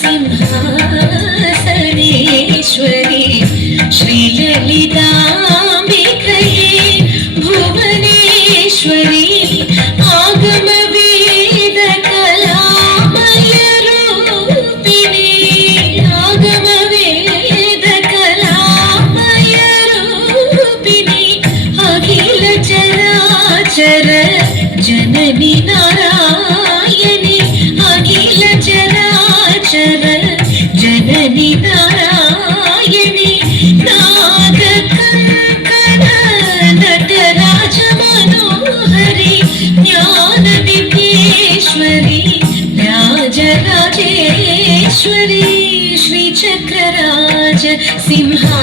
सिंहासनेश्वरी श्रीललिता श्री श्रीचक्रराज सिंहासने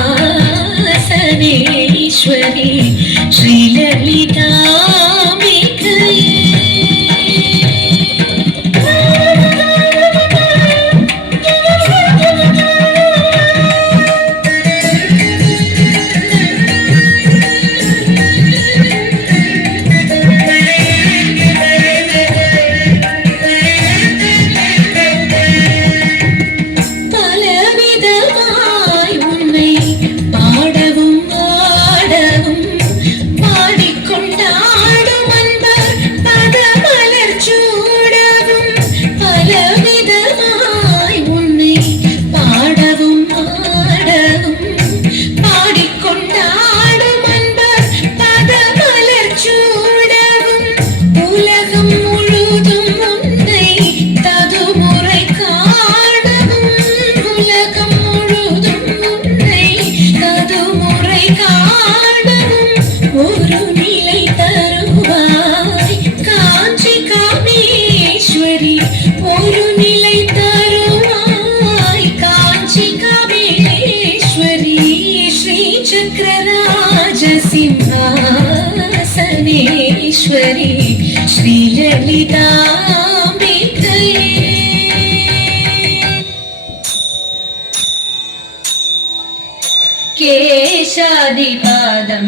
കേശാദിപാദം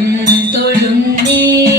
തൊഴുന്നേ.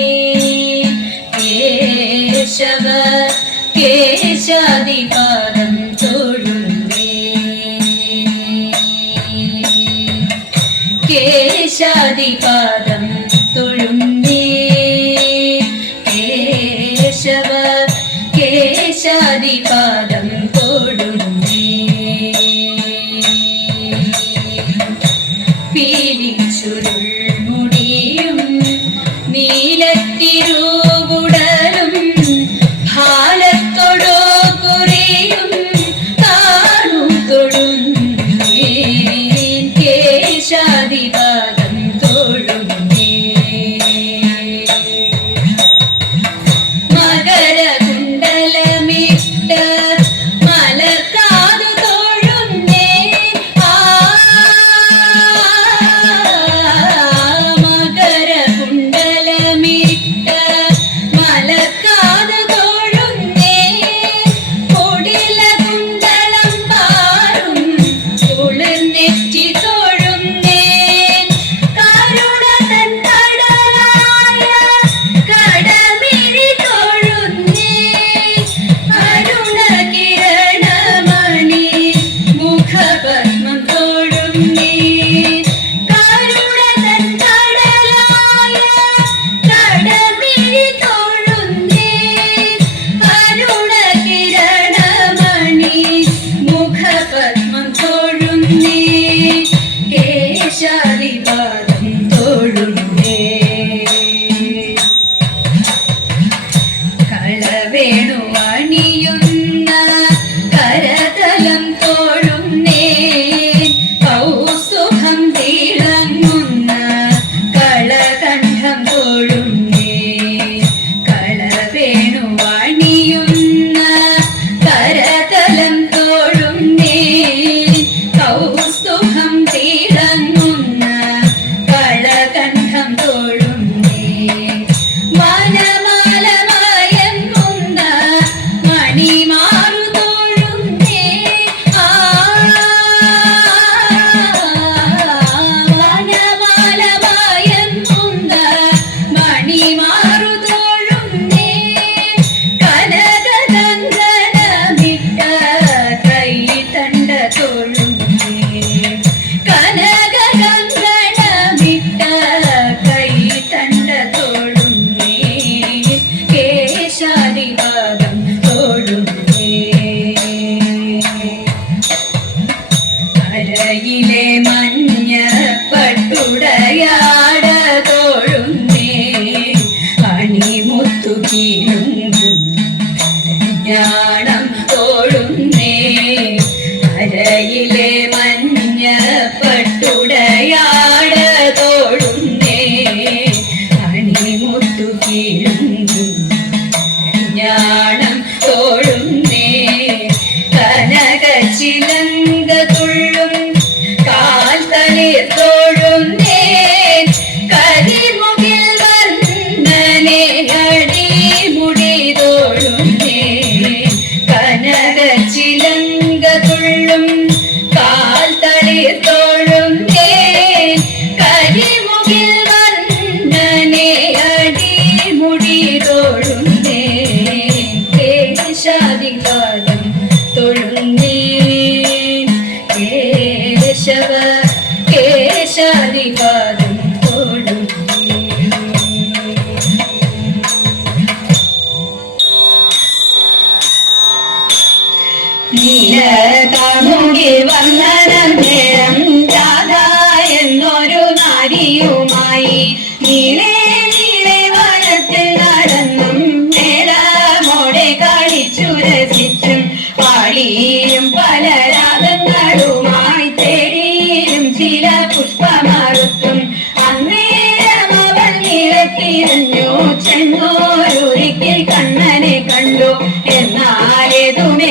எதுவுமே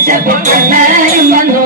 മെച്ചപ്പെട്ട എല്ലാരും വന്നു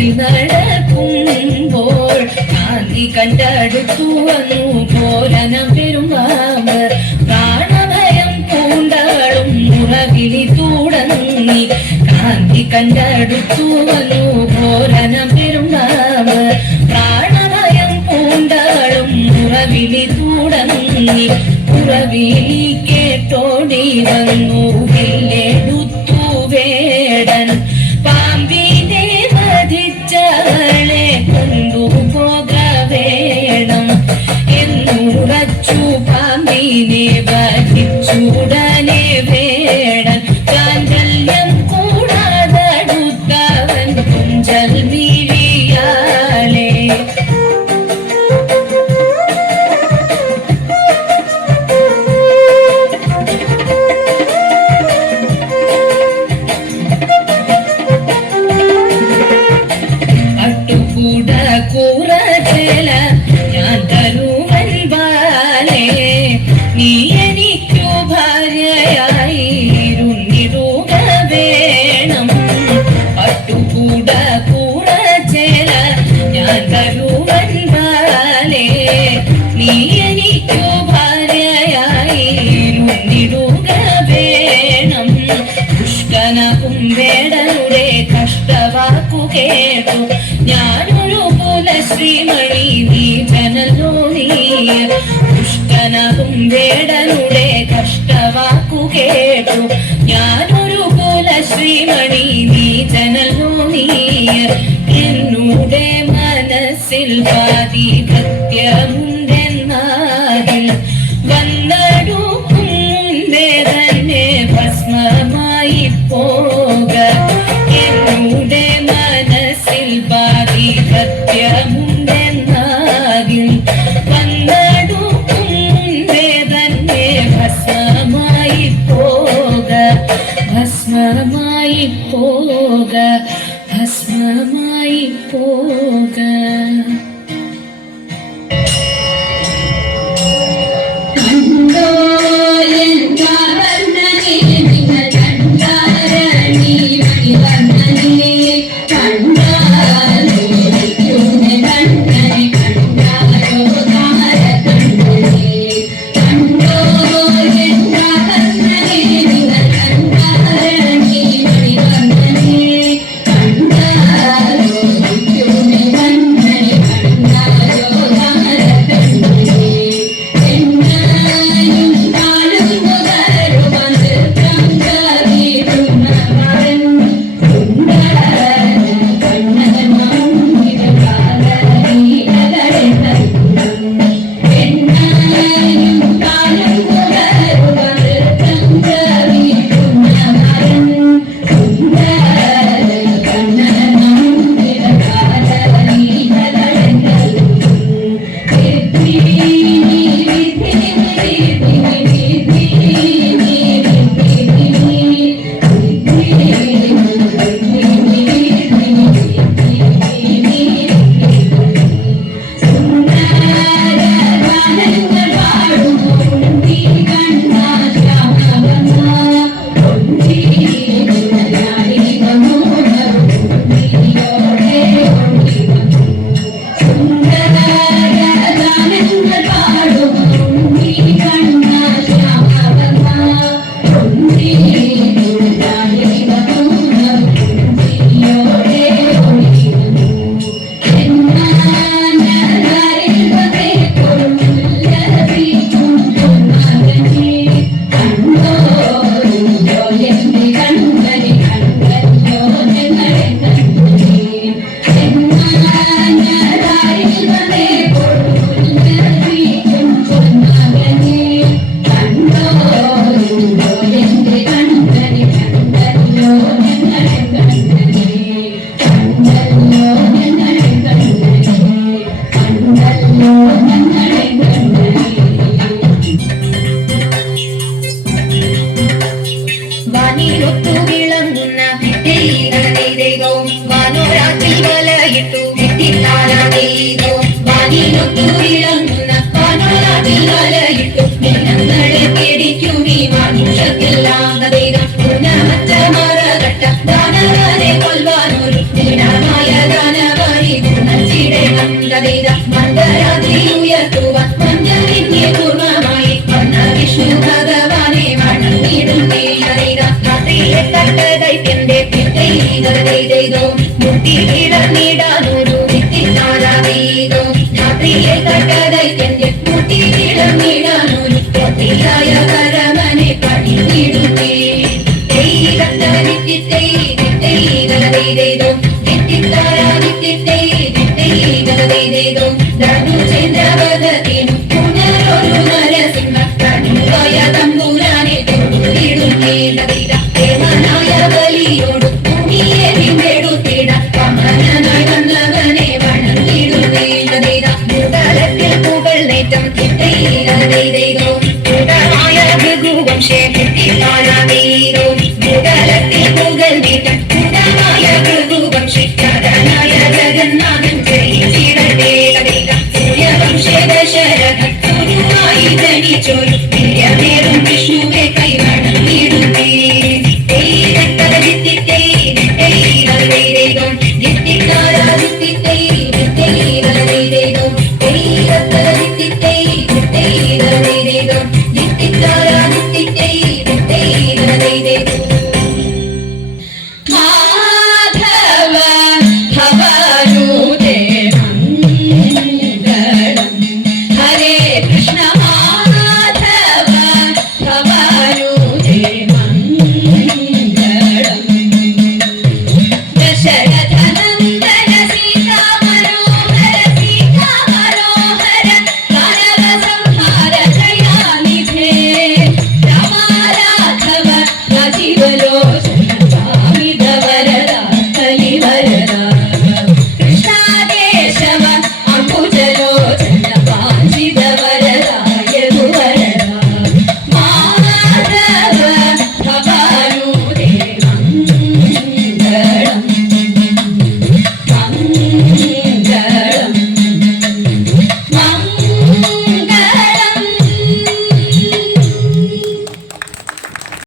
കാട്ടിൽ നടക്കുമ്പോൾ ഗാന്ധി കണ്ടടുത്തു വന്നു. പോലനം പെരുമാമ്പ് പ്രാണഭയം പൂണ്ടാളും മുറവിളി തൂടങ്ങി ഗാന്ധി കണ്ടടുത്തു വന്നു. പോലനം പെരുമാമ്പ് പ്രാണഭയം പൂണ്ടാളും മുറവിളി തൂടങ്ങി മുറവിളി കേട്ടോടി വന്നു. నిన్నే బతి చూడ നകും വേടനുടെ കഷ്ടവാക്കു കേട്ടു ഞാനൊരു കുല ശ്രീമണി നീ ജനലോ നീയർ എന്നുടെ മനസ്സിൽ പാതി കൃത്യമുണ്ടെന്നാതിൽ വന്നടും തന്നെ ഭസ്മമായി പോ ഭസ്മമായി പോക ഭസ്മമായി പോക. Marina